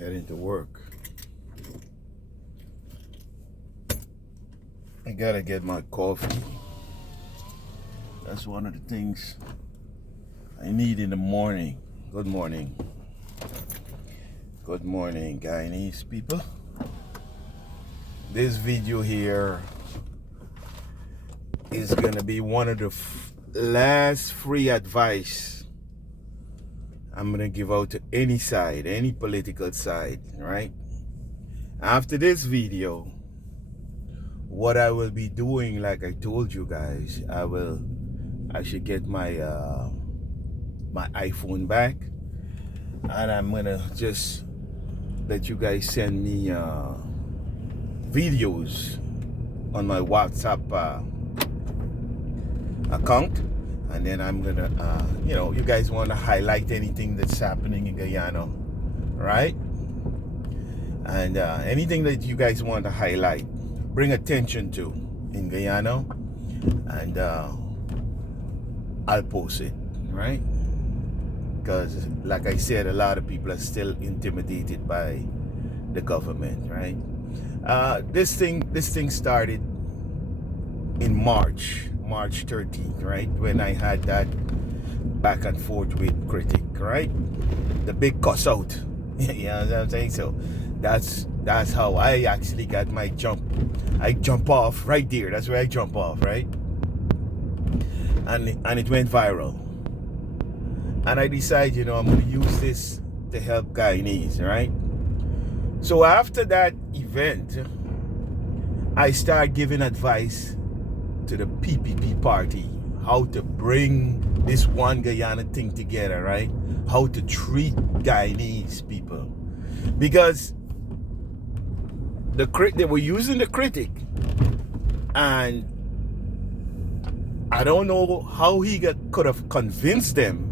heading to work. I gotta get my coffee. That's one of the things I need in the morning. Good morning. Good morning, Guyanese people. This video here is gonna be one of the last free advice I'm gonna give out to any side, any political side, right? After this video, what I will be doing, like I told you guys, I should get my my iPhone back, and I'm gonna just let you guys send me videos on my WhatsApp account, and then I'm gonna you guys want to highlight anything that's happening in Guyana, right? And anything that you guys want to highlight, bring attention to in Guyana, and I'll post it, right? Because like I said, a lot of people are still intimidated by the government, right? This thing started in March 13th, right? When I had that back and forth with Critic, right? The big cuss out. You know what I'm saying? So that's how I actually got my jump. I jump off right there. That's where I jump off, right? And it went viral. And I decided, I'm going to use this to help Guyanese, right? So after that event, I started giving advice to the PPP party, how to bring this one Guyana thing together, right? How to treat Guyanese people. Because they were using the Critic, and I don't know how he could have convinced them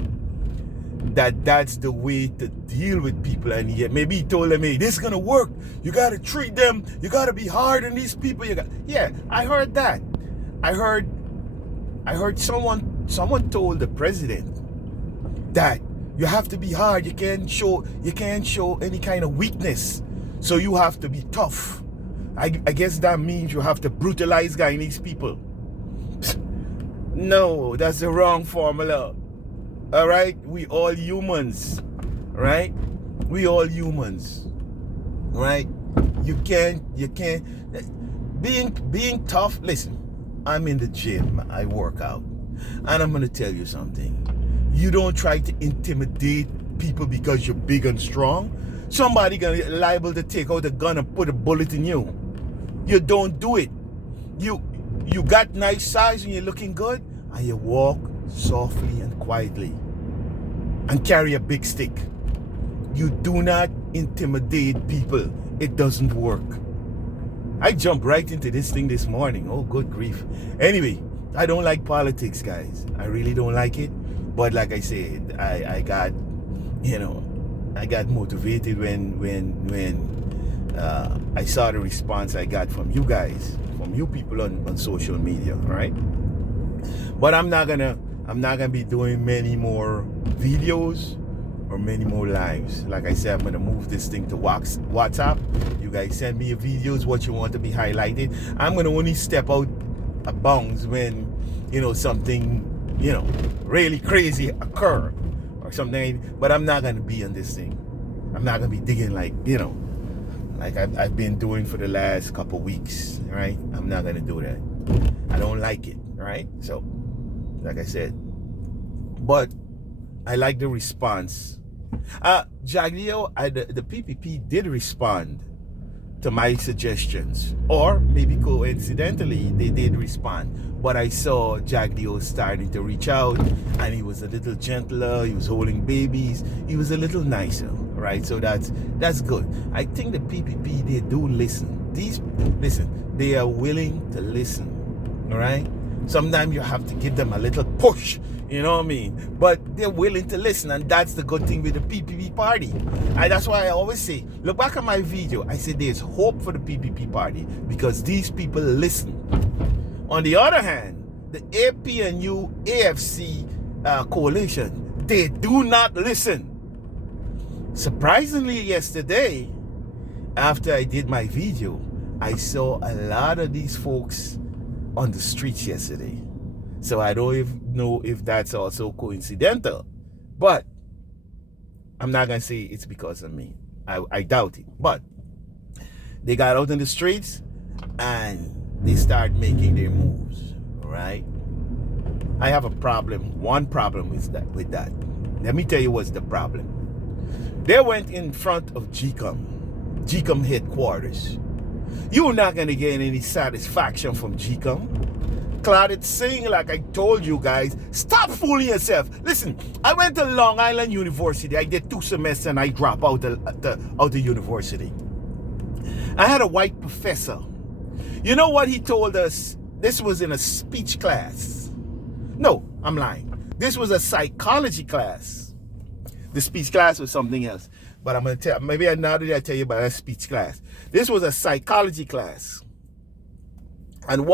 that that's the way to deal with people, and yet maybe he told them, hey, this is gonna work, you gotta treat them, you gotta be hard on these people. Yeah, I heard that. I heard someone told the president that you have to be hard, you can't show any kind of weakness, so you have to be tough. I guess that means you have to brutalize Guyanese people. No, that's the wrong formula. All right, we all humans, right? We all humans, right? You can't being tough. Listen, I'm in the gym, I work out, and I'm gonna tell you something. You don't try to intimidate people because you're big and strong. Somebody gonna get liable to take out a gun and put a bullet in you. You don't do it. You got nice size and you're looking good, and you walk softly and quietly and carry a big stick. You do not intimidate people. It doesn't work. I jumped right into this thing this morning. Oh, good grief. Anyway, I don't like politics, guys. I really don't like it. But like I said, I got motivated when I saw the response I got from you guys, from you people on social media, right? But I'm not gonna be doing many more videos or many more lives. Like I said, I'm gonna move this thing to WhatsApp. You guys send me your videos, what you want to be highlighted. I'm gonna only step out of bounds when something really crazy occur or something. But I'm not gonna be on this thing. I'm not gonna be digging like I've been doing for the last couple weeks, right? I'm not gonna do that. I don't like it, right? So like I said, but I like the response. Jaglio, the PPP did respond to my suggestions, or maybe coincidentally they did respond. But I saw Jaglio starting to reach out, and he was a little gentler. He was holding babies. He was a little nicer, right? So that's good. I think the PPP, they do listen. They are willing to listen, all right? Sometimes you have to give them a little push, you know what I mean? But they're willing to listen, and that's the good thing with the PPP party. And that's why I always say, look back at my video. I said there's hope for the PPP party because these people listen. On the other hand, the APNU AFC coalition, they do not listen. Surprisingly, yesterday, after I did my video, I saw a lot of these folks on the streets yesterday. So I don't even know if that's also coincidental. But I'm not going to say it's because of me. I doubt it. But they got out in the streets and they start making their moves, right? I have a problem. One problem is that with that. Let me tell you what's the problem. They went in front of GCOM headquarters. You're not going to get any satisfaction from GCOM. Claudette saying, like I told you guys, stop fooling yourself. Listen, I went to Long Island University. I did 2 semesters and I dropped out of the university. I had a white professor. You know what he told us? This was in a speech class. No, I'm lying. This was a psychology class. The speech class was something else. But I'm going to tell, maybe now that I tell you about that speech class. This was a psychology class. And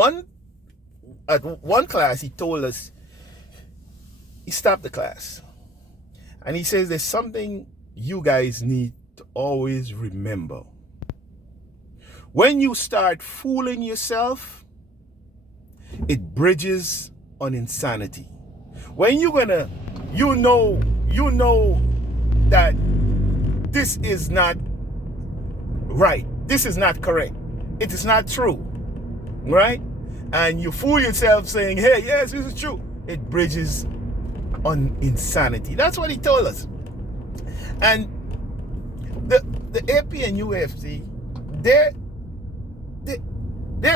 at one class, he told us, he stopped the class. And he says, there's something you guys need to always remember. When you start fooling yourself, it bridges on insanity. When you're gonna, you know that this is not right. This is not correct. It is not true, right? And you fool yourself saying, hey, yes, this is true. It bridges on insanity. That's what he told us. And the AP and UFC, they're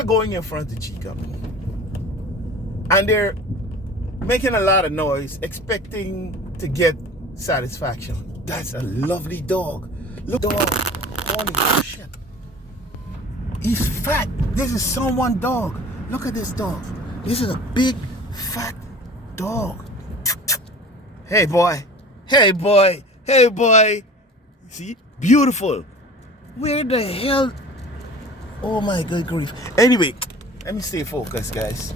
going in front of GCOM. And they're making a lot of noise, expecting to get satisfaction. That's a lovely dog. Look, dog. Holy shit. He's fat. This is someone's dog. Look at this dog. This is a big, fat dog. Hey, boy. Hey, boy. Hey, boy. See? Beautiful. Where the hell? Oh, my good grief. Anyway, let me stay focused, guys.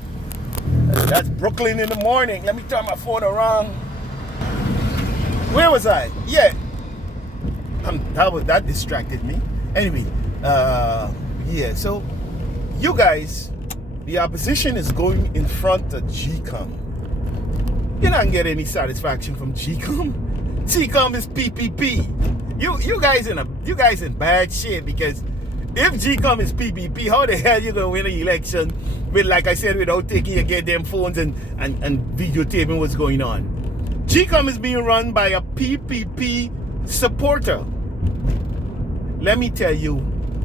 That's Brooklyn in the morning. Let me turn my phone around. Where was I? Yeah. That distracted me. Anyway, yeah, so you guys, the opposition is going in front of GCOM. You're not getting any satisfaction from GCOM. GCOM is PPP. You guys in bad shape, because if GCOM is PPP, how the hell you gonna win an election with, like I said, without taking your goddamn phones and videotaping what's going on? GCOM is being run by a PPP supporter. Let me tell you,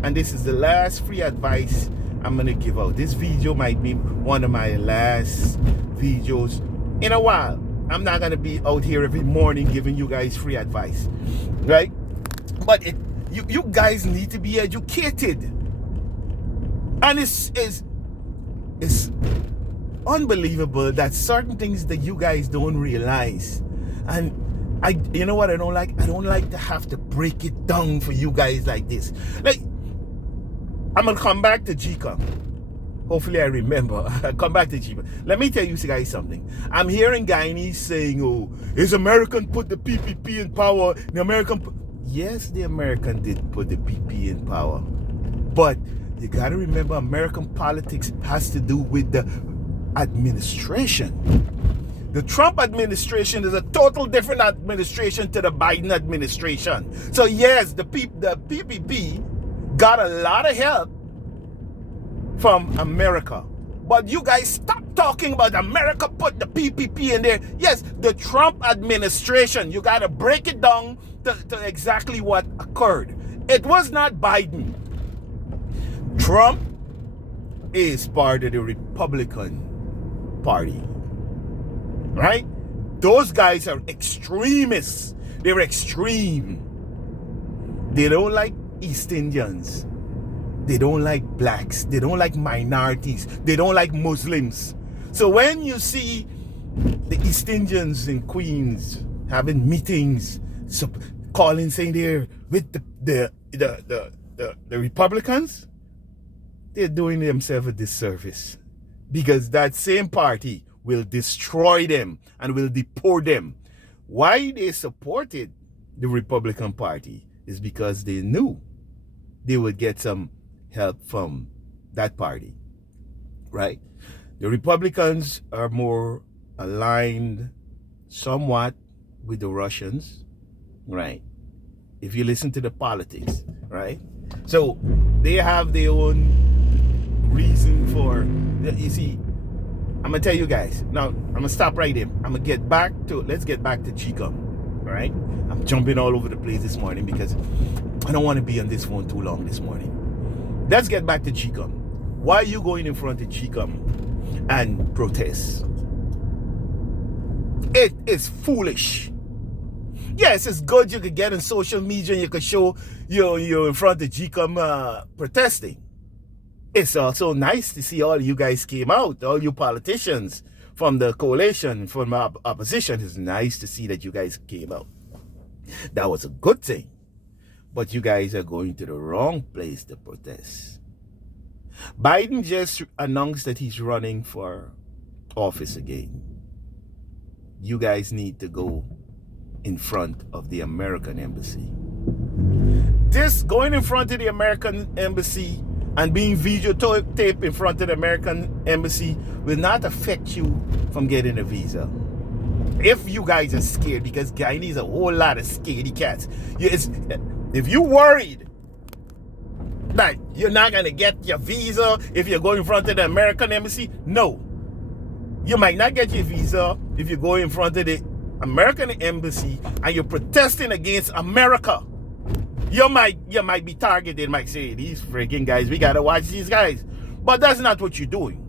and this is the last free advice I'm gonna give out. This video might be one of my last videos in a while. I'm not gonna be out here every morning giving you guys free advice, right? But you guys need to be educated. And it's unbelievable that certain things that you guys don't realize. And you know what I don't like? I don't like to have to break it down for you guys like this. Like, I'm gonna come back to GCOM. Hopefully I remember. I'll come back to GCOM. Let me tell you guys something. I'm hearing Guyanese saying, oh, is American put the PPP in power? The American yes, the American did put the PP in power. But you gotta remember, American politics has to do with the administration. The Trump administration is a total different administration to the Biden administration. So yes, the PPP got a lot of help from America. But you guys stop talking about America put the PPP in there. Yes, the Trump administration, you got to break it down to exactly what occurred. It was not Biden. Trump is part of the Republican Party. Right? Those guys are extremists. They're extreme. They don't like East Indians. They don't like blacks. They don't like minorities. They don't like Muslims. So when you see the East Indians in Queens having meetings, calling, saying they're with the Republicans, they're doing themselves a disservice, because that same party will destroy them and will deport them. Why they support it? the Republican Party is because they knew they would get some help from that party, right? The Republicans are more aligned somewhat with the Russians, right? If you listen to the politics, right? So they have their own reason for, you see, I'm gonna tell you guys, now I'm gonna stop right there. I'm gonna get back to, let's get back to GCOM, right? I'm jumping all over the place this morning because I don't want to be on this phone too long this morning. Let's get back to GCOM. Why are you going in front of GCOM and protest? It is foolish. Yes, it's good you could get on social media and you could show you're in front of GCOM protesting. It's also nice to see all you guys came out, all you politicians from the coalition, from opposition. It's nice to see that you guys came out. That was a good thing. But you guys are going to the wrong place to protest. Biden just announced that he's running for office again. You guys need to go in front of the American embassy. This going in front of the American embassy and being videotaped in front of the American embassy will not affect you from getting a visa. If you guys are scared, because Guyanese a whole lot of scaredy cats. If you're worried that you're not going to get your visa if you're going in front of the American embassy, no. You might not get your visa if you go in front of the American embassy and you're protesting against America. You might be targeted, might say, these freaking guys, we gotta watch these guys. But that's not what you're doing.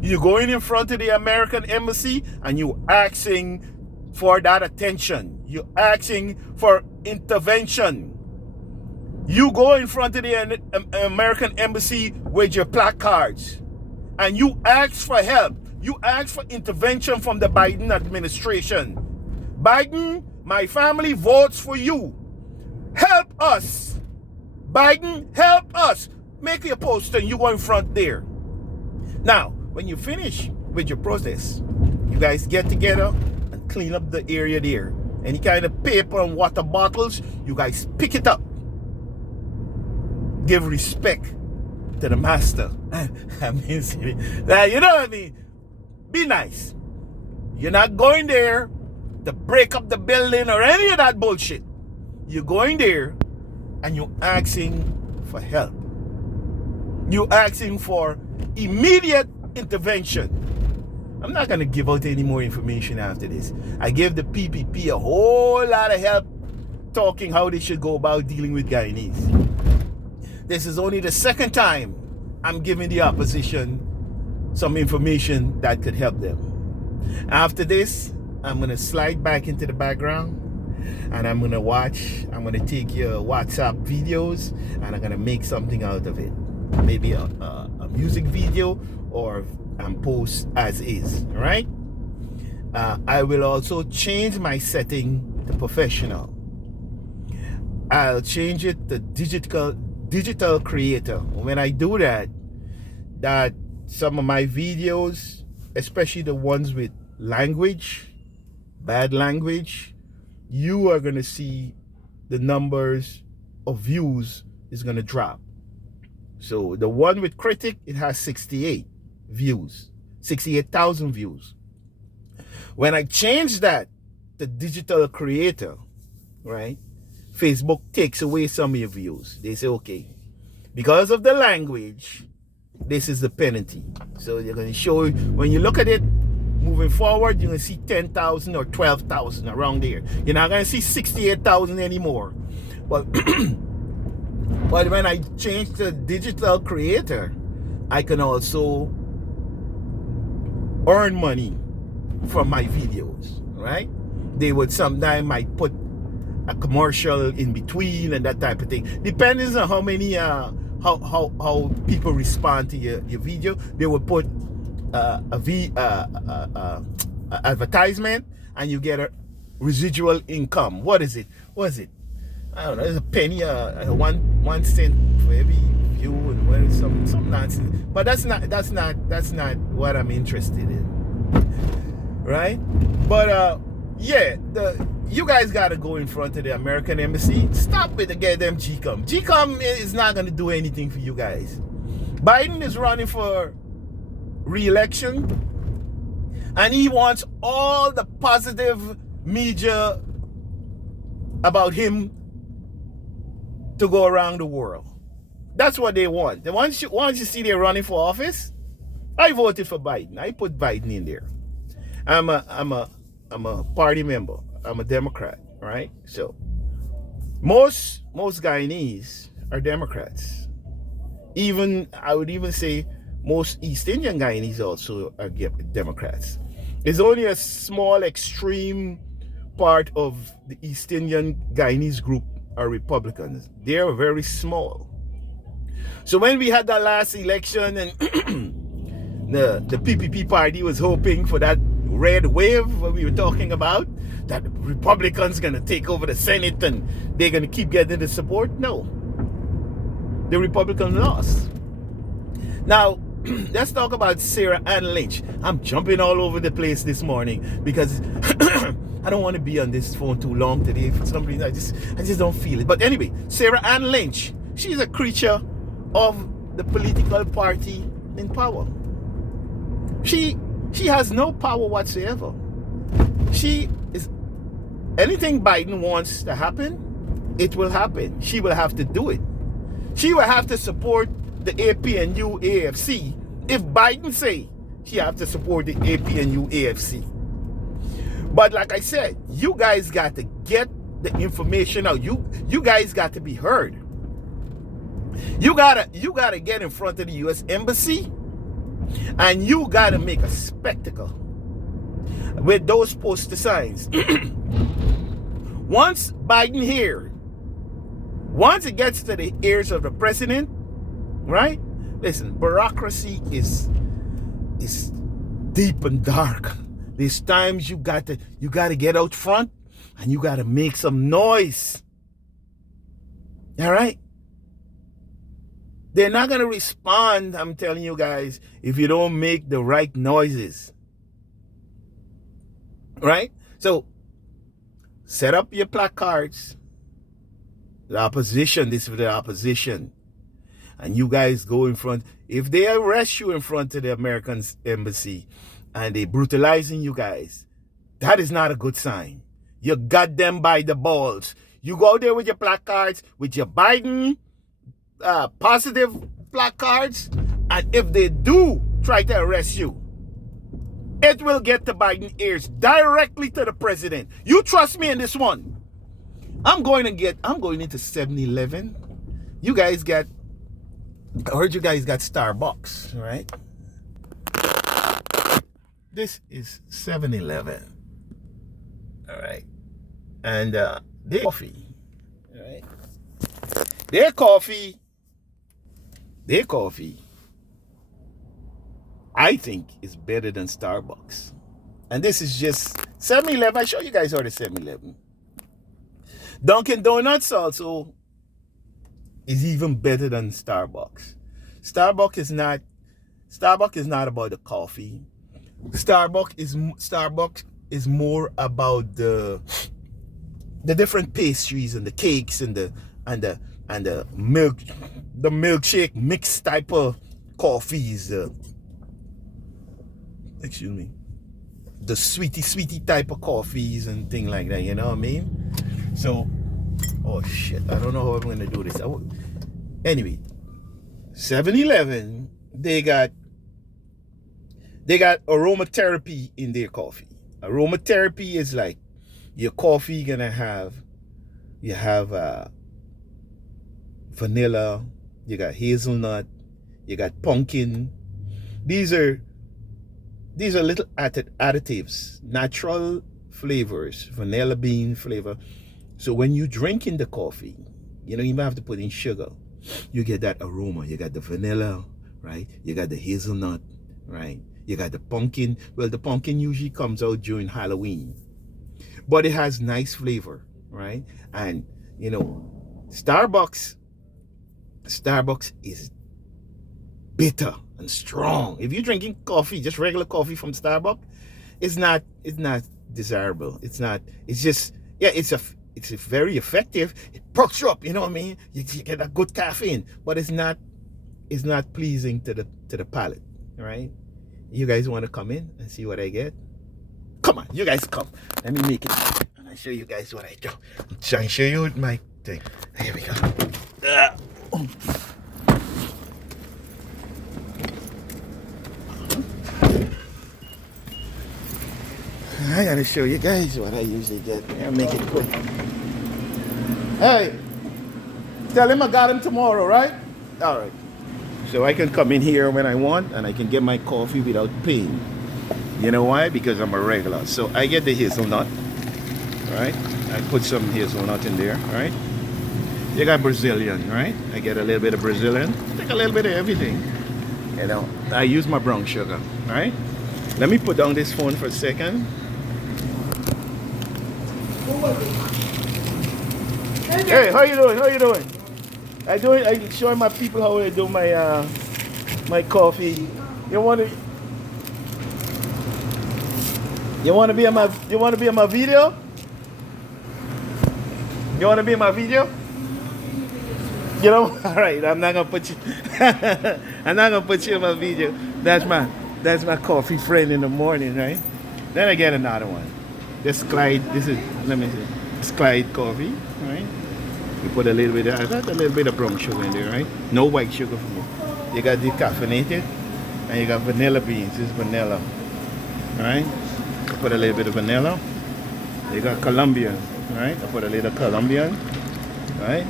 You're going in front of the American embassy and you're asking for that attention. You're asking for intervention. You go in front of the American embassy with your placards and you ask for help. You ask for intervention from the Biden administration. Biden, my family votes for you. Help us. Biden, help us. Make your poster and you go in front there. Now, when you finish with your protest, you guys get together and clean up the area there. Any kind of paper and water bottles, you guys pick it up. Give respect to the master. I mean, you know what I mean? Be nice. You're not going there to break up the building or any of that bullshit. You're going there and you're asking for help. You're asking for immediate intervention. I'm not going to give out any more information after this. I gave the PPP a whole lot of help talking how they should go about dealing with Guyanese. This is only the second time I'm giving the opposition some information that could help them. After this, I'm going to slide back into the background and I'm going to take your WhatsApp videos and I'm going to make something out of it. Maybe a music video or post as is, all right? I will also change my setting to professional. I'll change it to digital creator. When I do that some of my videos, especially the ones with language, bad language, you are going to see the numbers of views is going to drop. So the one with critic, it has 68 views, 68,000 views. When I change that to digital creator, right, Facebook takes away some of your views. They say, okay, because of the language, this is the penalty. So you're going to show, when you look at it, moving forward, you're going to see 10,000 or 12,000 around there. You're not going to see 68,000 anymore. But, but when I change to digital creator, I can also earn money from my videos, right? They would sometimes might put a commercial in between and that type of thing. Depends on how many how people respond to your video. They would put advertisement and you get a residual income. What is it? I don't know. It's a penny, one cent for every view, and some nonsense. But that's not what I'm interested in, right? But yeah, you guys got to go in front of the American embassy. Stop it to get them GCOM. GCOM is not going to do anything for you guys. Biden is running for re-election, and he wants all the positive media about him to go around the world. That's what they want. Once you see they're running for office, I voted for Biden. I put Biden in there. I'm a party member. I'm a Democrat, right? So most Guyanese are Democrats. I would even say most East Indian Guyanese also are Democrats. It's only a small extreme part of the East Indian Guyanese group are Republicans. They are very small. So when we had that last election and the PPP party was hoping for that red wave what we were talking about, that the Republicans going to take over the Senate and they're going to keep getting the support. No. The Republicans lost. Now, let's talk about Sarah Ann Lynch. I'm jumping all over the place this morning because I don't want to be on this phone too long today. For some reason, I just don't feel it. But anyway, Sarah Ann Lynch, she's a creature of the political party in power. She has no power whatsoever. She is anything Biden wants to happen, it will happen. She will have to do it. She will have to support the APNU AFC. If Biden say she have to support the APNU AFC. But like I said, you guys got to get the information out. You guys got to be heard. You gotta get in front of the U.S. Embassy, and you gotta make a spectacle with those poster signs. Once Biden here, once it gets to the ears of the president, right? Listen, bureaucracy is deep and dark. There's times you gotta get out front and you gotta make some noise. All right? They're not gonna respond, I'm telling you guys, if you don't make the right noises. Right? So set up your placards. The opposition, this is the opposition. And you guys go in front. If they arrest you in front of the American embassy and they brutalizing you guys, that is not a good sign. You got them by the balls. You go there with your placards, with your Biden positive placards, and if they do try to arrest you, it will get to Biden ears directly to the president. You trust me in this one. I'm going into 7-Eleven. You guys got, I heard you guys got Starbucks, right? This is 7-Eleven. All right. And their coffee, all right? Their coffee, I think, is better than Starbucks. And this is just 7-Eleven. I show you guys how the 7-Eleven. Dunkin' Donuts also is even better than Starbucks. Starbucks is not about the coffee. Starbucks is more about the different pastries and the cakes and the milkshake mixed type of coffees. Excuse me. The sweetie type of coffees and thing like that. You know what I mean? So, oh shit, I don't know how I'm going to do this. Anyway, 7-Eleven, they got aromatherapy in their coffee. Aromatherapy is like your coffee you have vanilla, you got hazelnut, you got pumpkin. These are little additives, natural flavors, vanilla bean flavor. So when you drink in the coffee, you don't even have to put in sugar. You get that aroma. You got the vanilla, right? You got the hazelnut, right? You got the pumpkin. Well, the pumpkin usually comes out during Halloween. But it has nice flavor, right? And, you know, Starbucks is bitter and strong. If you're drinking coffee, just regular coffee from Starbucks, it's not desirable. It's Yeah, it's very effective. It perks you up, you know what I mean? You get a good caffeine, but it's not pleasing to the palate, right? You guys want to come in and see what I get? Come on, you guys come. Let me make it. And I show you guys what I do. I'm trying to show you my thing. Here we go. I gotta show you guys what I usually get. I'll make it quick. Hey, tell him I got him tomorrow, right? All right. So I can come in here when I want and I can get my coffee without paying. You know why? Because I'm a regular. So I get the hazelnut, right? I put some hazelnut in there, right? You got Brazilian, right? I get a little bit of Brazilian. Take a little bit of everything. You know, I use my brown sugar, right? Let me put down this phone for a second. Hey, how you doing? How you doing? I showing my people how I do my my coffee. You want to be on my video? You want to be in my video? You know, all right. I'm not gonna put you. I'm not gonna put you in my video. That's my coffee friend in the morning, right? Then I get another one. This Clyde. Let me see. It's Clyde coffee, right? You put a little bit of brown sugar in there, right? No white sugar for me. You got decaffeinated, and you got vanilla beans. This is vanilla, right? I put a little bit of vanilla. You got Colombian, right? I put a little Colombian, right?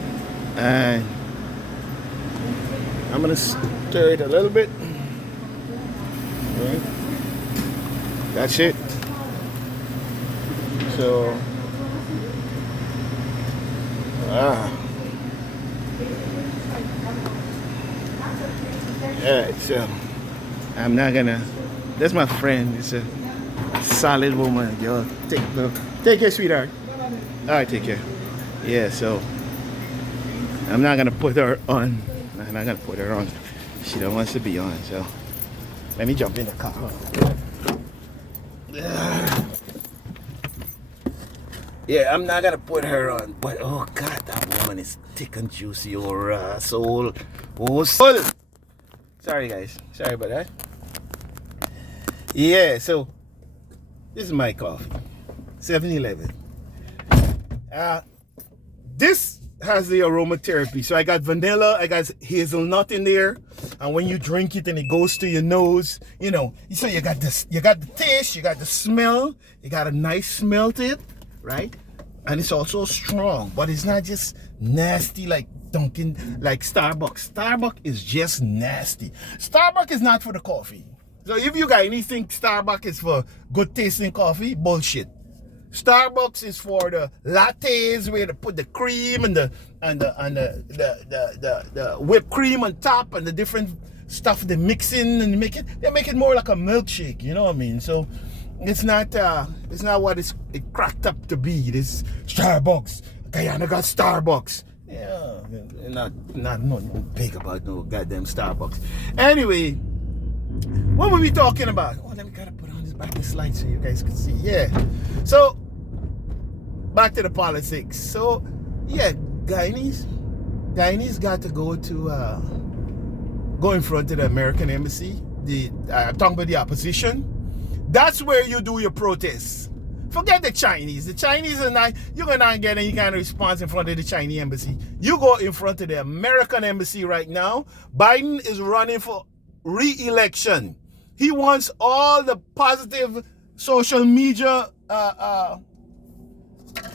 And I'm gonna stir it a little bit. Right? That's it. So. Alright, so I'm not gonna. That's my friend. It's a solid woman. Yo, take care, sweetheart. Alright, take care. Yeah, so I'm not gonna put her on. I'm not gonna put her on. She don't want to be on. So let me jump in the car. Yeah, I'm not gonna put her on, but oh god, that woman is thick and juicy, oh soul. Sorry guys, sorry about that. Yeah, so this is my coffee, 7-Eleven. This has the aromatherapy, so I got vanilla, I got hazelnut in there, and when you drink it and it goes to your nose, you know, so you got this, you got the taste, you got the smell, you got a nice smell to it, right? And it's also strong, but it's not just nasty like Dunkin', like Starbucks. Starbucks is just nasty. Starbucks is not for the coffee. So if you guys think Starbucks is for good tasting coffee, bullshit. Starbucks is for the lattes where they put the cream and the whipped cream on top and the different stuff they mix in and they make it more like a milkshake, you know what I mean? So it's not what it cracked up to be. This Starbucks. Guyana got Starbucks. Yeah, not no big about no goddamn Starbucks. Anyway, what were we talking about? Oh, let me gotta put on this back the slide so you guys can see. Yeah. So back to the politics. So yeah, Guyanese got to go in front of the American embassy. I'm talking about the opposition. That's where you do your protests. Forget the Chinese. The Chinese are not, you're not getting any kind of response in front of the Chinese embassy. You go in front of the American embassy right now. Biden is running for re-election. He wants all the positive social media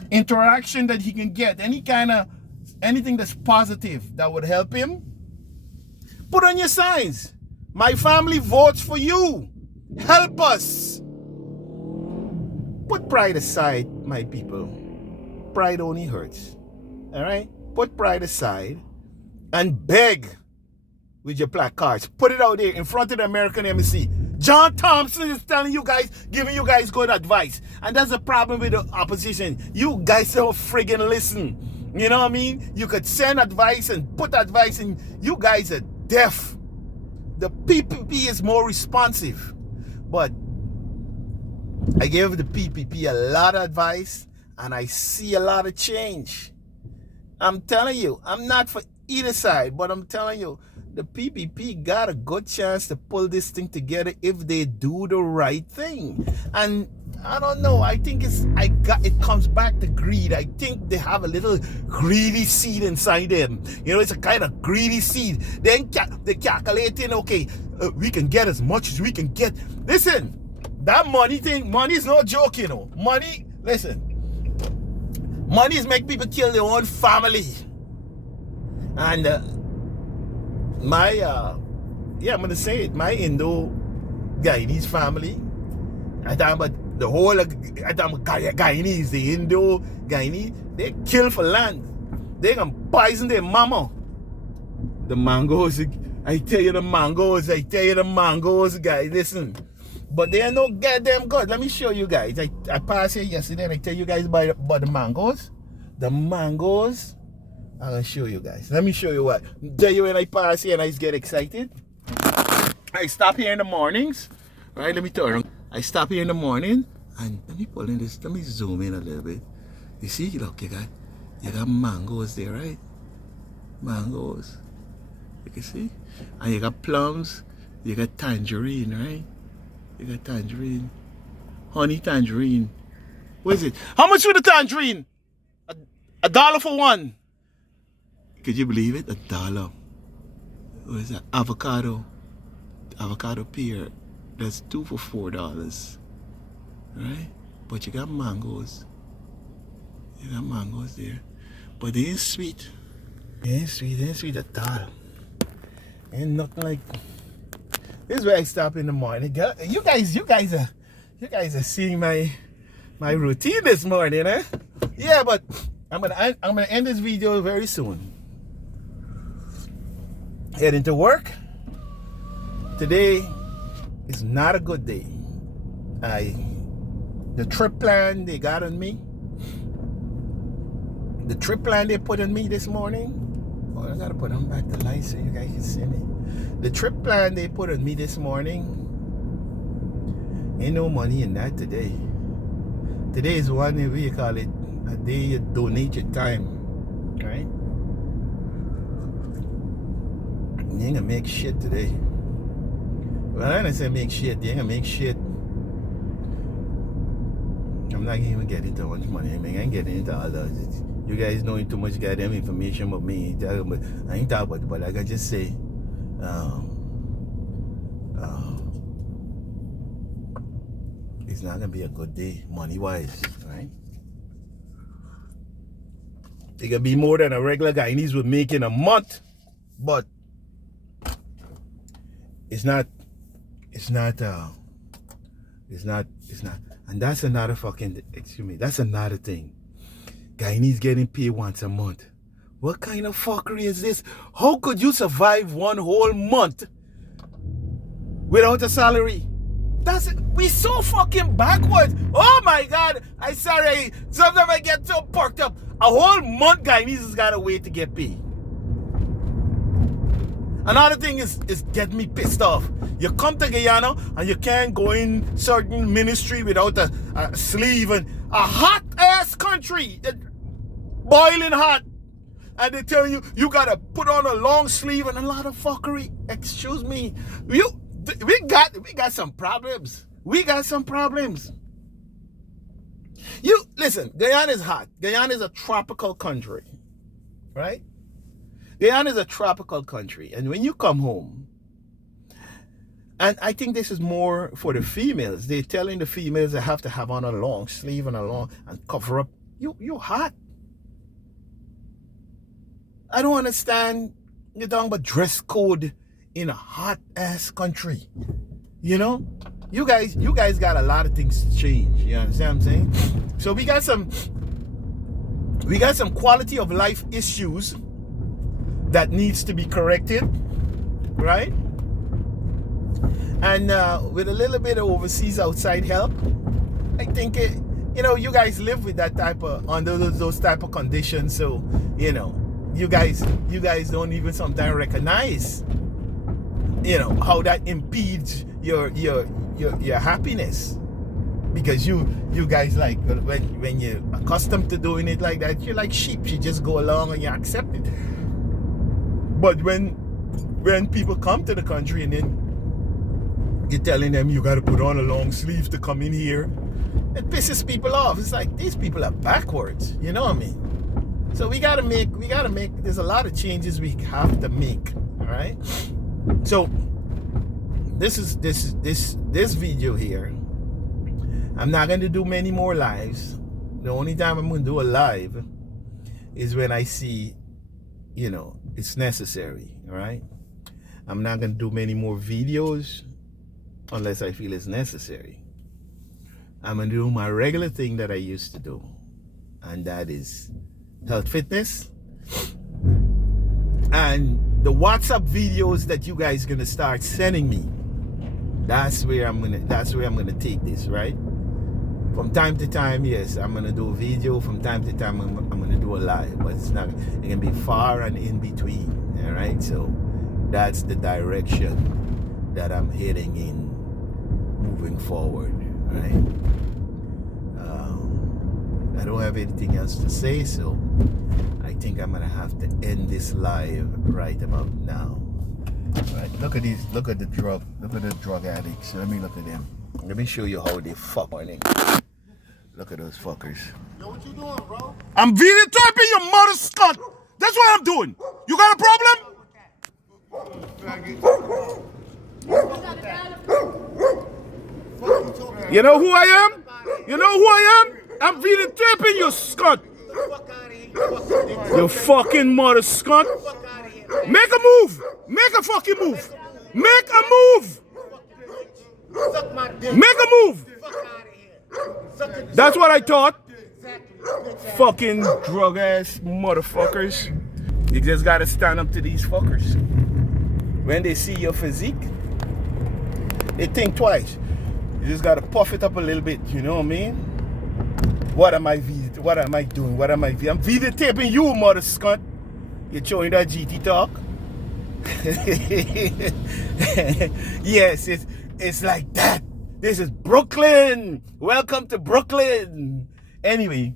interaction that he can get. Anything that's positive that would help him. Put on your signs. My family votes for you. Help us. Put pride aside, my people. Pride only hurts. All right? Put pride aside and beg with your placards. Put it out there in front of the American embassy. John Thompson is telling you guys, giving you guys good advice. And that's the problem with the opposition. You guys don't friggin' listen. You know what I mean? You could send advice and put advice and you guys are deaf. The PPP is more responsive. But I gave the PPP a lot of advice and I see a lot of change. I'm telling you, I'm not for either side, but I'm telling you, the PPP got a good chance to pull this thing together if they do the right thing. And I don't know, I think it comes back to greed. I think they have a little greedy seed inside them. You know, it's a kind of greedy seed. Then they're calculating, okay, we can get as much as we can get. Listen, that money thing, money is no joke, you know. Money, listen, money is make people kill their own family. And I'm gonna say it, my Indo-Guyanese family, I talk about the whole Guyanese, the Indo-Guyanese, they kill for land. They can poison their mama. The mangoes, I tell you the mangoes, guys, listen. But they are no goddamn good. Let me show you guys. I passed here yesterday and I tell you guys about the mangoes. The mangoes, I'm gonna show you guys. Let me show you what. Tell you when I pass here and I get excited. I stop here in the mornings. Right, let me turn. I stop here in the morning and let me pull in this. Let me zoom in a little bit. You see, look, you got mangoes there, right? Mangoes. You can see? And you got plums, you got tangerine, right? You got tangerine. Honey tangerine. What is it? How much for the tangerine? $1 for one. Could you believe it? $1. What is that? Avocado pear. That's 2 for $4. Right? But you got mangoes. You got mangoes there. But they ain't sweet. They ain't sweet at all. Ain't nothing like. This is where I stop in the morning. You guys are seeing my routine this morning, eh? Yeah, but I'm gonna end this video very soon. Heading to work. Today is not a good day. The trip plan they got on me. The trip plan they put on me this morning. Oh, I gotta put them back the light so you guys can see me. The trip plan they put on me this morning, ain't no money in that today. Today is one, what you call it, a day you donate your time, right? You ain't gonna make shit today. Well, I ain't gonna say make shit, you ain't gonna make shit. I'm not gonna even get into how much money. I ain't getting into all that. You guys know too much goddamn information about me. I ain't talking about it, but like I just say, it's not gonna be a good day money wise, right? It can be more than a regular Guyanese would make in a month, but it's not, and that's another fucking, excuse me, that's another thing. Guyanese getting paid once a month. What kind of fuckery is this? How could you survive one whole month without a salary? That's it. We so fucking backwards. Oh my God. I sorry. Sometimes I get so perked up. A whole month Guyanese has got to wait to get paid. Another thing is getting me pissed off. You come to Guyana and you can't go in certain ministry without a sleeve, and a hot ass country, boiling hot, and they tell you you gotta put on a long sleeve and a lot of fuckery. Excuse me, we got some problems. We got some problems. You listen, Guyana is hot. Guyana is a tropical country, right? Guyana is a tropical country, and when you come home, and I think this is more for the females, they're telling the females they have to have on a long sleeve and cover up. You hot. I don't understand. You're talking about dress code in a hot ass country. You know, you guys got a lot of things to change. You understand what I'm saying? So we got some quality of life issues that needs to be corrected, right? And with a little bit of overseas outside help, I think you guys live with that type of under those type of conditions. So you guys don't even sometimes recognize how that impedes your happiness, Because you guys, like, when you're accustomed to doing it like that, you're like sheep. You just go along and you accept it. But when people come to the country and then you're telling them you got to put on a long sleeve to come in here, it pisses people off. It's like, these people are backwards. You know what I mean? So we gotta make. There's a lot of changes we have to make. All right. So this video here, I'm not going to do many more lives. The only time I'm going to do a live is when I see, you know, it's necessary, all right? I'm not going to do many more videos unless I feel it's necessary. I'm going to do my regular thing that I used to do, and that is health fitness. And the WhatsApp videos that you guys are going to start sending me, that's where I'm gonna take this, right? From time to time, yes, I'm gonna do a video. From time to time, I'm gonna do a live, but it's gonna be far and in between. All right, so that's the direction that I'm heading in, moving forward. Right? I don't have anything else to say, so I think I'm gonna have to end this live right about now. Right, look at the drug addicts. Let me look at them. Let me show you how they fuck on it. Look at those fuckers. Yo, what you doing, bro? I'm videotaping your mother's cunt. That's what I'm doing. You got a problem? You know who I am? You know who I am? I'm videotaping your scunt. Your fucking mother scunt. Make a move. Make a fucking move. Make a move. Make a move. That's what I thought. Fucking drug ass motherfuckers. You just gotta stand up to these fuckers. When they see your physique, they think twice. You just gotta puff it up a little bit, you know what I mean? What am I doing? I'm videotaping you, mother scunt. You're showing that GT talk. Yes, it's like that. This is Brooklyn. Welcome to Brooklyn. Anyway,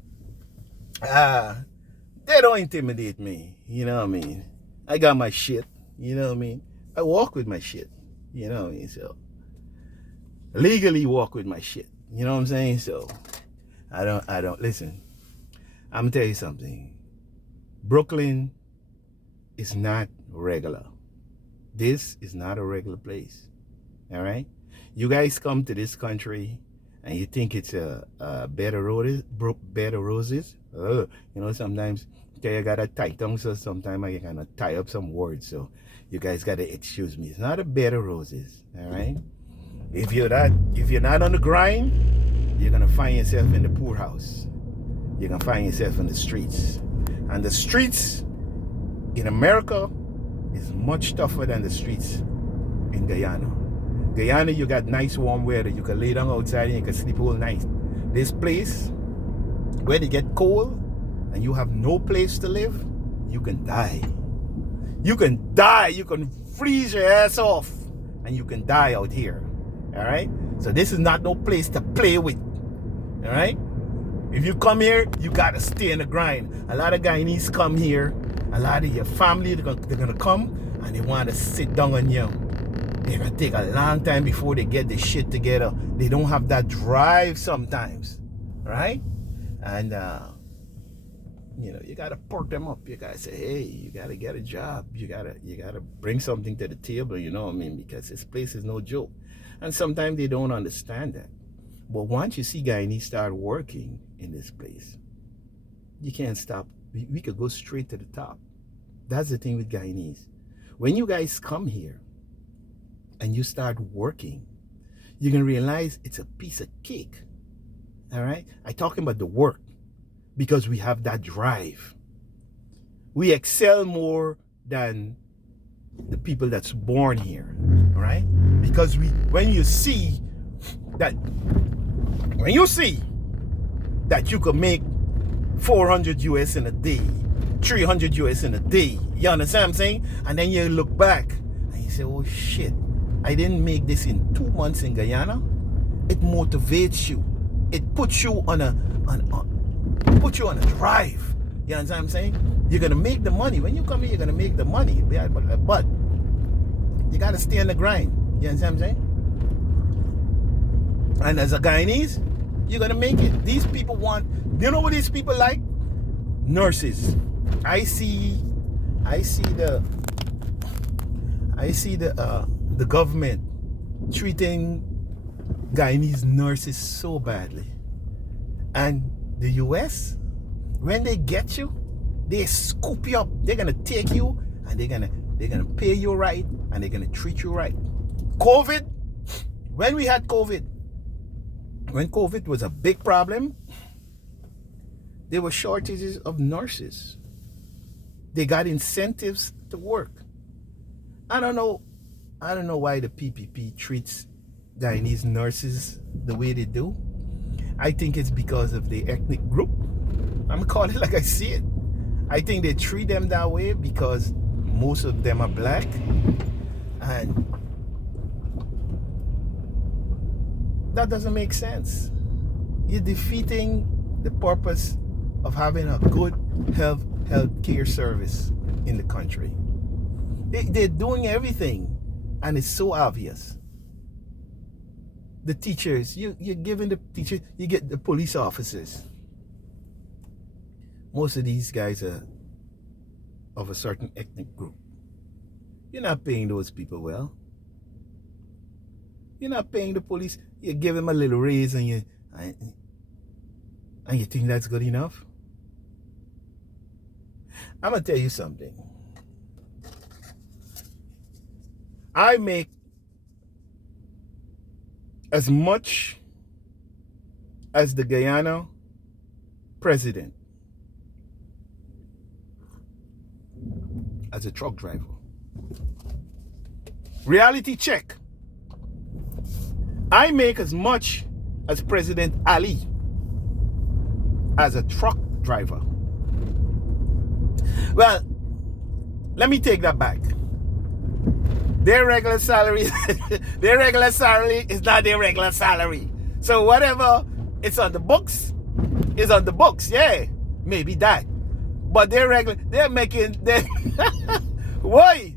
they don't intimidate me. You know what I mean? I got my shit. You know what I mean? I walk with my shit. You know what I mean? So legally walk with my shit. You know what I'm saying? So I don't listen. I'm gonna tell you something. Brooklyn is not regular. This is not a regular place. All right? You guys come to this country and you think it's a bed of roses. You know, sometimes you gotta tie tongue, so sometimes I gotta tie up some words. So you guys gotta excuse me. It's not a bed of roses. All right? If you're not on the grind, you're gonna find yourself in the poorhouse. You're gonna find yourself in the streets. And the streets in America is much tougher than the streets in Guyana. Guyana, you got nice warm weather. You can lay down outside and you can sleep all night. This place, where they get cold and you have no place to live, you can die. You can die. You can freeze your ass off and you can die out here. All right? So this is not no place to play with. All right? If you come here, you got to stay in the grind. A lot of Guyanese come here. A lot of your family, they're going to come and they want to sit down on you. They're going to take a long time before they get the shit together. They don't have that drive sometimes. Right? And, you know, you got to perk them up. You got to say, hey, you got to get a job. You got to bring something to the table, you know what I mean? Because this place is no joke. And sometimes they don't understand that. But once you see Guyanese start working in this place, you can't stop. We could go straight to the top. That's the thing with Guyanese. When you guys come here and you start working, you're going to realize it's a piece of cake. All right? I'm talking about the work because we have that drive. We excel more than the people that's born here. All right? Because when you see that you can make 400 US in a day, 300 US in a day, you understand what I'm saying? And then you look back and you say, oh shit, I didn't make this in 2 months in Guyana. It motivates you it puts you on a drive. You understand what I'm saying? You're gonna make the money. When you come here, you're gonna make the money. But you gotta stay on the grind. You understand what I'm saying? And as a Guyanese, you're gonna make it. These people want, you know what these people like? Nurses. I see the government treating Guyanese nurses so badly. And the US, when they get you, they scoop you up. They're gonna take you and they're gonna pay you right and they're gonna treat you right. COVID, when we had COVID, when COVID was a big problem, there were shortages of nurses. They got incentives to work. I don't know why the PPP treats Guyanese nurses the way they do. I think it's because of the ethnic group. I'm gonna call it like I see it. I think they treat them that way because most of them are black, and that doesn't make sense. You're defeating the purpose of having a good health care service in the country. They're doing everything, and it's so obvious. The teachers, you're giving the teachers, you get the police officers. Most of these guys are of a certain ethnic group. You're not paying those people well. You're not paying the police. You give them a little raise and you think that's good enough? I'm gonna tell you something. I make as much as the Guyana president as a truck driver. Reality check. I make as much as President Ali as a truck driver. Well, let me take that back. Their regular salary, their regular salary is not their regular salary. So whatever it's on the books is on the books. Yeah, maybe that. But they're making, oi,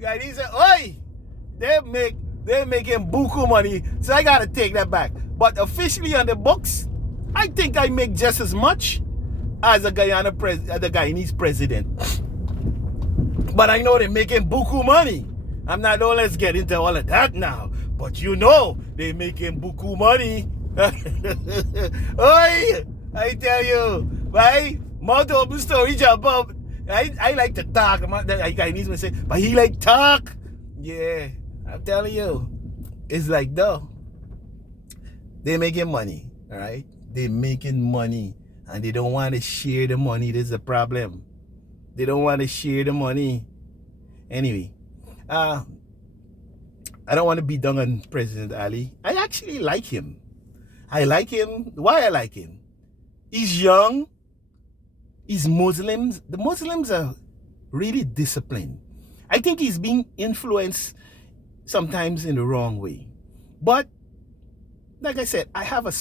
guys, oi, they're making buku money. So I gotta take that back. But officially on the books, I think I make just as much as the Guyanese president. But I know they're making buku money. I'm not, oh, let's get into all of that now. But you know, they're making buku money. Oi, I tell you, right? Mouth open story job up. I like to talk. Guyanese will say, but he like talk. Yeah, I'm telling you. It's like, though. They're making money, all right? They're making money. And they don't want to share the money. This is a problem. They don't want to share the money. Anyway, I don't want to be down on President Ali. I actually like him. I like him. Why I like him? He's young. He's Muslims. The Muslims are really disciplined. I think he's being influenced sometimes in the wrong way. But like I said, I have a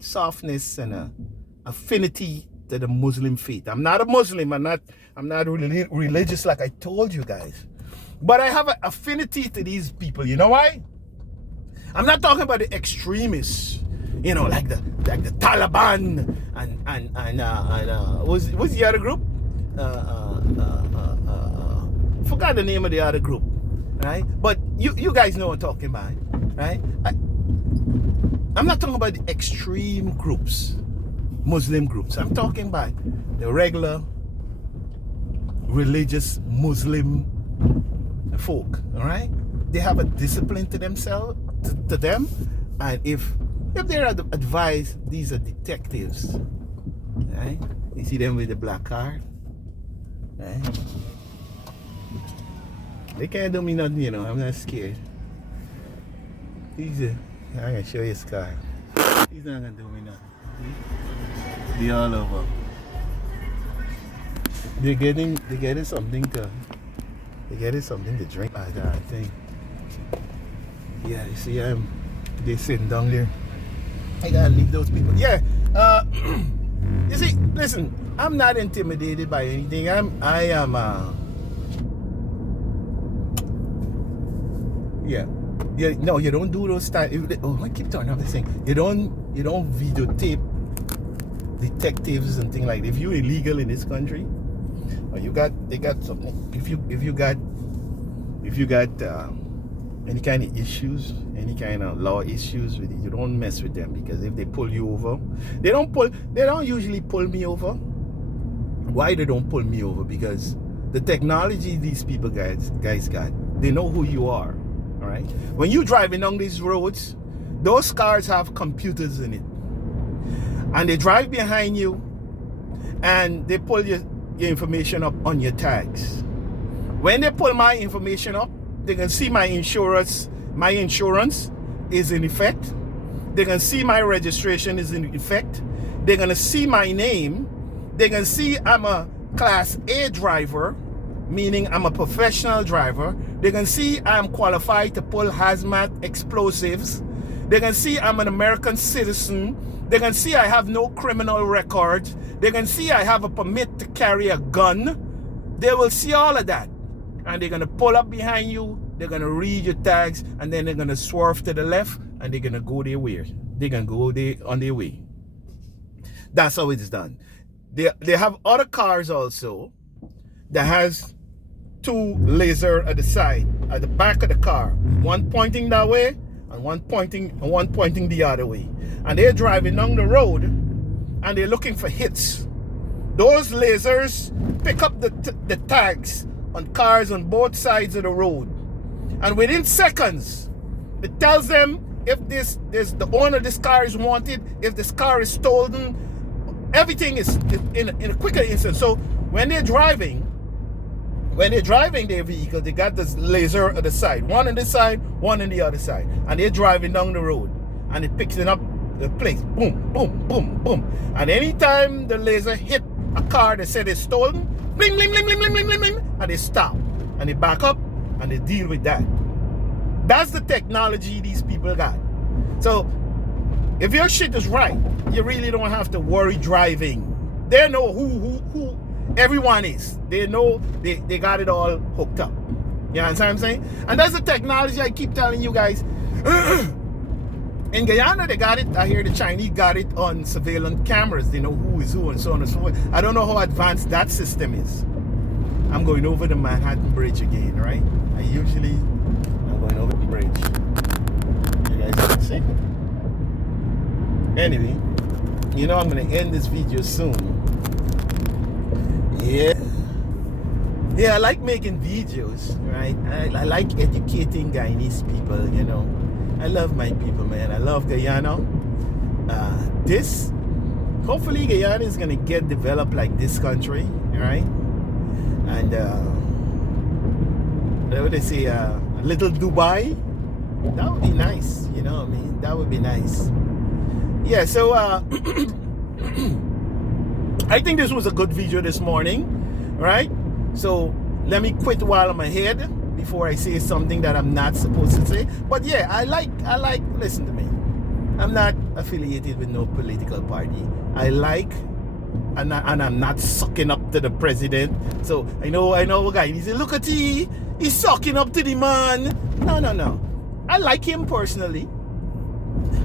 softness and a affinity to the Muslim faith. I'm not a Muslim. I'm not really religious like I told you guys. But I have an affinity to these people. You know why? I'm not talking about the extremists. You know, like the Taliban and what's the other group? Forgot the name of the other group, right? But you guys know what I'm talking about, right? I'm not talking about the extreme groups, Muslim groups. I'm talking about the regular religious Muslim folk, all right? They have a discipline to themselves, to them, and if they're advised, these are detectives, right? You see them with the black card, right? They can't do me nothing, you know. I'm not scared. I'm gonna show you his car. He's not gonna do me nothing. They all over. They're getting something to drink. I think. Yeah, you see, they're sitting down there. I gotta leave those people. Yeah. You see, listen, I'm not intimidated by anything. I am yeah. Yeah, no, you don't do those style. Oh, I keep talking about this thing. You don't videotape detectives and things like that. If you're illegal in this country, or they got something. If you got any kind of issues, any kind of law issues with it, you don't mess with them, because if they pull you over, they don't usually pull me over. Why they don't pull me over? Because the technology these people guys got, they know who you are. All right. When you driving on these roads, those cars have computers in it, and they drive behind you, and they pull your information up on your tags. When they pull my information up, they can see my insurance. My insurance is in effect. They can see my registration is in effect. They're gonna see my name. They can see I'm a Class A driver, meaning I'm a professional driver. They can see I'm qualified to pull hazmat explosives. They can see I'm an American citizen. They can see I have no criminal record. They can see I have a permit to carry a gun. They will see all of that. And they're going to pull up behind you. They're going to read your tags. And then they're going to swerve to the left. And they're going to go their way. They're going to go on their way. That's how it's done. They have other cars also that has two laser at the side, at the back of the car. One pointing that way and one pointing the other way. And they're driving down the road and they're looking for hits. Those lasers pick up the tags on cars on both sides of the road. And within seconds, it tells them if the owner of this car is wanted, if this car is stolen. Everything is in a quicker instant. So when they're driving their vehicle, they got this laser at the side. One on this side, one on the other side. And they're driving down the road. And it picks it up the place. Boom, boom, boom, boom. And anytime the laser hit a car that said it's stolen, bling, bling, bling, bling, bling, bling, bling, bling, and they stop. And they back up and they deal with that. That's the technology these people got. So if your shit is right, you really don't have to worry driving. They know who everyone is. They know they got it all hooked up. You know what I'm saying? And that's the technology I keep telling you guys. In Guyana, they got it. I hear the Chinese got it on surveillance cameras. They know who is who and so on and so forth. I don't know how advanced that system is. I'm going over the Manhattan Bridge again, right? I'm going over the bridge. You guys can see? Anyway, you know I'm going to end this video soon. Yeah, I like making videos, right? I like educating Guyanese people, you know. I love my people, man. I love Guyana. Hopefully Guyana is going to get developed like this country, right? And what would they say, a little Dubai? That would be nice, you know what I mean? That would be nice. Yeah, so I think this was a good video this morning, right? So let me quit while I'm ahead before I say something that I'm not supposed to say. But yeah, I like, listen to me. I'm not affiliated with no political party. I like, and I'm not sucking up to the president. So I know a guy, he said, look at he's sucking up to the man. No. I like him personally.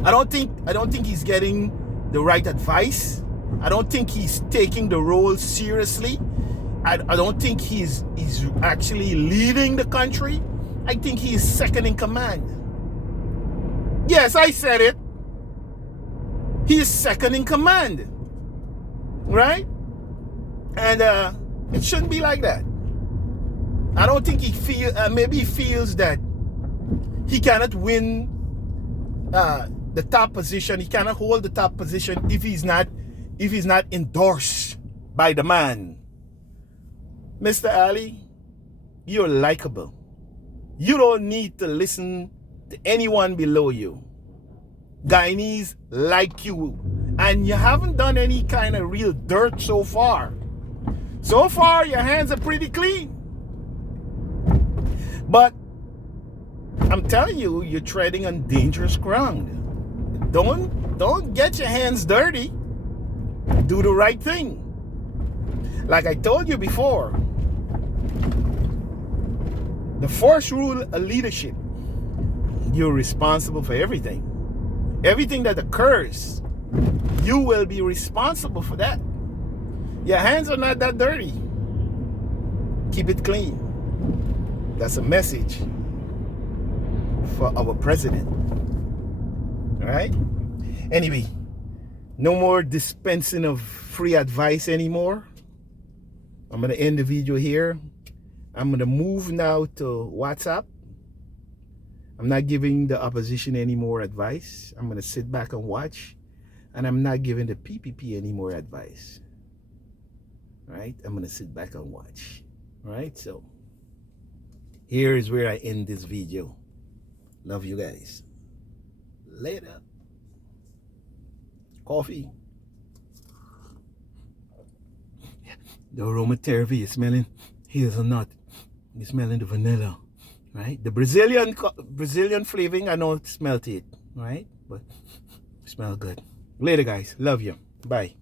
I don't think he's getting the right advice. I don't think he's taking the role seriously. I don't think he's actually leading the country. I think he's second in command. Yes, I said it. He's second in command. Right? And it shouldn't be like that. I don't think maybe he feels that he cannot win the top position. He cannot hold the top position if he's not endorsed by the man. Mr. Ali, you're likable. You don't need to listen to anyone below you. Guyanese like you. And you haven't done any kind of real dirt so far. So far, your hands are pretty clean. But I'm telling you, you're treading on dangerous ground. Don't don't get your hands dirty. Do the right thing. Like I told you before, the first rule of leadership, you're responsible for everything. Everything that occurs, you will be responsible for that. Your hands are not that dirty. Keep it clean. That's a message for our president. All right? Anyway, no more dispensing of free advice anymore. I'm going to end the video here. I'm going to move now to WhatsApp. I'm not giving the opposition any more advice. I'm going to sit back and watch. And I'm not giving the PPP any more advice. All right? I'm going to sit back and watch. All right? So here is where I end this video. Love you guys. Later. Coffee. The aromatherapy is smelling hazelnut. You're smelling the vanilla, right? The Brazilian flavoring, I know it smells it, right? But it smells good. Later, guys. Love you. Bye.